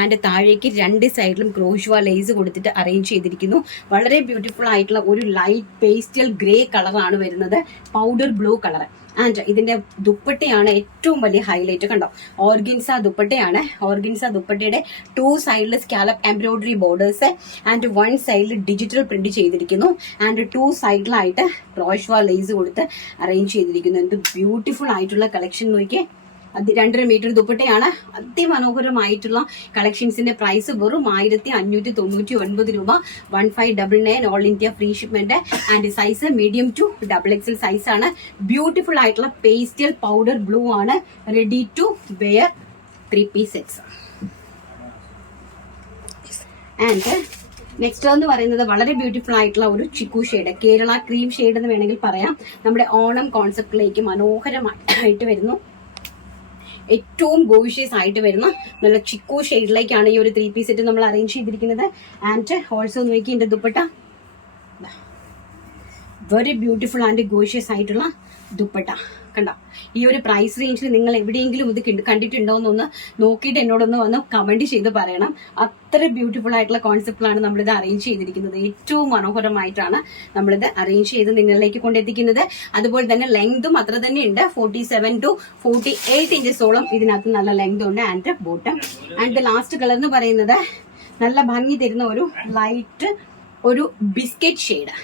And താഴേക്ക് 2 സൈഡിലും ക്രോഷ്വ lace കൊടുത്തിട്ട് അറേഞ്ച് ചെയ്തിരിക്കുന്നു. വളരെ ബ്യൂട്ടിഫുൾ ആയിട്ടുള്ള ഒരു ലൈറ്റ് പേസ്റ്റൽ ഗ്രേ കളറാണ് വരുന്നത്, പൗഡർ ബ്ലൂ കളർ. ആൻഡ് ഇതിന്റെ ദുപ്പട്ടയാണ് ഏറ്റവും വലിയ ഹൈലൈറ്റ്. കണ്ടോ, ഓർഗിൻസ ദുപ്പട്ടയാണ്. ഓർഗിൻസ ദുപ്പട്ടയുടെ 2 സൈഡിൽ സ്കാലപ്പ് എംബ്രോയിഡറി ബോർഡേഴ്സ് ആൻഡ് 1 സൈഡിൽ ഡിജിറ്റൽ പ്രിന്റ് ചെയ്തിരിക്കുന്നു. ആൻഡ് 2 സൈഡിലായിട്ട് ക്രോഷ്വ ലേസ് കൊടുത്ത് അറേഞ്ച് ചെയ്തിരിക്കുന്നു. എന്ത് ബ്യൂട്ടിഫുൾ ആയിട്ടുള്ള കളക്ഷൻ നോക്കിയേ. 2.5 മീറ്റർ ദുപ്പട്ടയാണ്. അതിമനോഹരമായിട്ടുള്ള കളക്ഷൻസിന്റെ പ്രൈസ് വെറും 1599 രൂപ. 1599 all India free shipment. And size medium to XXL size ആണ്. ബ്യൂട്ടിഫുൾ ആയിട്ടുള്ള പേസ്റ്റൽ പൗഡർ ബ്ലൂ ആണ്. Ready to wear 3 piece sets. And next എന്ന് പറയുന്നത് വളരെ ബ്യൂട്ടിഫുൾ ആയിട്ടുള്ള ഒരു chikoo shade, Kerala cream shade എന്ന് വേണമെങ്കിൽ പറയാം. നമ്മുടെ ഓണം കോൺസെപ്റ്റിലേക്ക് മനോഹരമായിട്ട് വരുന്നു. ഏറ്റവും ഗോഷ്യസ് ആയിട്ട് വരുന്ന നല്ല ചിക്കു ഷെയ്ഡിലേക്കാണ് ഈ ഒരു 3 പീസ് സെറ്റ് നമ്മൾ അറേഞ്ച് ചെയ്തിരിക്കുന്നത്. ആൻഡ് ഓൾസോ നോക്കി എന്റെ dupatta very beautiful and gorgeous ആയിട്ടുള്ള ദുപ്പട്ട. കണ്ടോ, ഈ ഒരു പ്രൈസ് റേഞ്ചിൽ നിങ്ങൾ എവിടെയെങ്കിലും ഇത് കണ്ടിട്ടുണ്ടോ എന്നൊന്ന് നോക്കിയിട്ട് എന്നോടൊന്ന് വന്ന് കമന്റ് ചെയ്ത് പറയണം. അത്ര ബ്യൂട്ടിഫുൾ ആയിട്ടുള്ള കോൺസെപ്റ്റിലാണ് നമ്മളിത് അറേഞ്ച് ചെയ്തിരിക്കുന്നത്. ഏറ്റവും മനോഹരമായിട്ടാണ് നമ്മളിത് അറേഞ്ച് ചെയ്ത് നിങ്ങളിലേക്ക് കൊണ്ടെത്തിക്കുന്നത്. അതുപോലെ തന്നെ ലെങ്തും അത്ര തന്നെ ഉണ്ട്. 47 to 48 ഇഞ്ചസോളം ഇതിനകത്ത് നല്ല ലെങ്ത് ഉണ്ട്. And bottom. And last colour എന്ന് പറയുന്നത് നല്ല ഭംഗി തരുന്ന ഒരു ലൈറ്റ് ഒരു ബിസ്ക്കറ്റ് ഷെയ്ഡ്,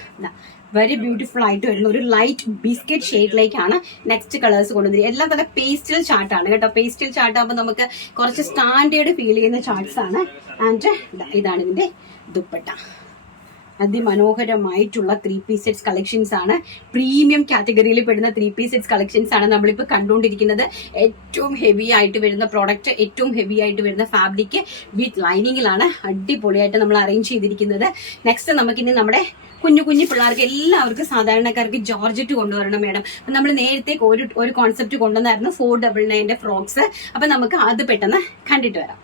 വെരി ബ്യൂട്ടിഫുൾ ആയിട്ട് വരുന്ന ഒരു ലൈറ്റ് ബിസ്ക്കറ്റ് ഷെയ്ഡിലേക്കാണ് നെക്സ്റ്റ് കളേഴ്സ് കൊണ്ടുവരുന്നത്. എല്ലാം തന്നെ പേസ്റ്റൽ ചാർട്ടാണ് കേട്ടോ. പേസ്റ്റൽ ചാർട്ട് ആകുമ്പോൾ നമുക്ക് കുറച്ച് സ്റ്റാൻഡേർഡ് ഫീൽ ചെയ്യുന്ന ചാർട്ട്സ് ആണ്. ആൻഡ് ഇതാണ് ഇതിന്റെ ദുപ്പട്ട. അതിമനോഹരമായിട്ടുള്ള 3 പീസ് സെറ്റ്സ് കളക്ഷൻസ് ആണ്. പ്രീമിയം കാറ്റഗറിയിൽ പെടുന്ന 3 പീസ് സെറ്റ്സ് കളക്ഷൻസ് ആണ് നമ്മളിപ്പോൾ കണ്ടുകൊണ്ടിരിക്കുന്നത്. ഏറ്റവും ഹെവി ആയിട്ട് വരുന്ന പ്രോഡക്റ്റ്, ഏറ്റവും ഹെവി ആയിട്ട് വരുന്ന ഫാബ്രിക് വിത്ത് ലൈനിങ്ങിലാണ് അടിപൊളിയായിട്ട് നമ്മൾ അറേഞ്ച് ചെയ്തിരിക്കുന്നത്. നെക്സ്റ്റ് നമുക്കിനി നമ്മുടെ കുഞ്ഞു പിള്ളേർക്ക് എല്ലാവർക്കും സാധാരണക്കാർക്ക് ജോർജറ്റ് കൊണ്ടുവരണം മേഡം. നമ്മൾ നേരത്തെ ഒരു കോൺസെപ്റ്റ് കൊണ്ടുവന്നായിരുന്നു 499 ഫ്രോക്സ്. അപ്പൊ നമുക്ക് അത് പെട്ടെന്ന് കണ്ടിട്ട് വരാം.